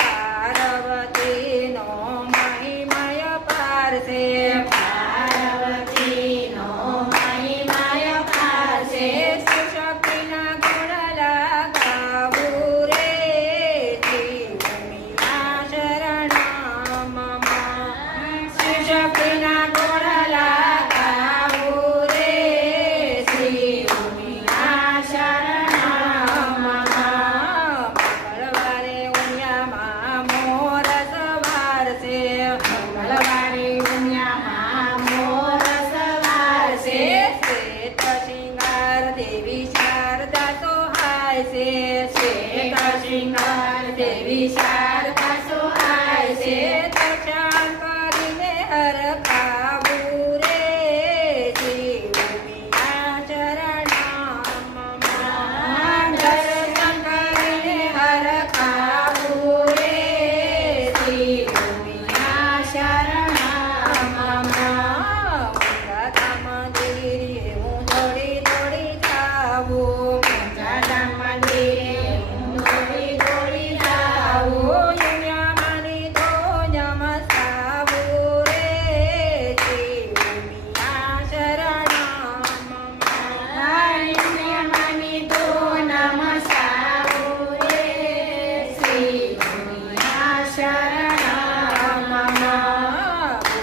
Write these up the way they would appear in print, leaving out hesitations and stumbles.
પાર્વતીનો મહિમય પાર છે પાર્વતીનો મહિમય પાર છે શિવશક્તિના ગુણ લગાવું રે જીવમીના શરણમાં શિવશક્તિના ગુણ લગાવું રે શિવમીના શરણમાં મંગળવારે ઉમિયામાં મોર સવાર છે મંગળવારે ઉમિયામાં મોર સવાર છે શ્વેત શિંગાર દેવી શારદા સોહાય છે શ્વેત શૃંગાર દેવી શારદા સોહાય છે દર્શન કરીને હરખાવું રે જીવમીના ચરણમાં દર્શન કરીને હરખાવું રે શિવમીના શરણમાં મંગળા મંદિરે હું દોડી દોડી જાવું મંગળા મંદિરે હું દોડી દોડી જાઉં યુનિયામાની તો નમસ્કાવું રે જીવમીના શરણમાં પુણ્યમાની તો નમસ્કારું રે શિવમીના શરણમાં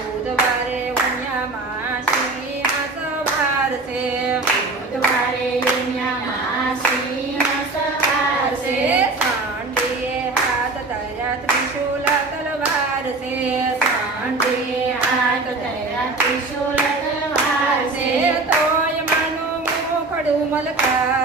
બુધવારે ઉમિયામાં સિંહ સવાર છે બુધવારે પુણ્યમાં સિંહ સવાર છે સાંડીએ હાથ ધર્યા ત્રિશુલ તલવાર છે સાંઢીએ હાથ ધર્યા ત્રિશુલ તલવાર છે તોય માનું મુખડું મલકા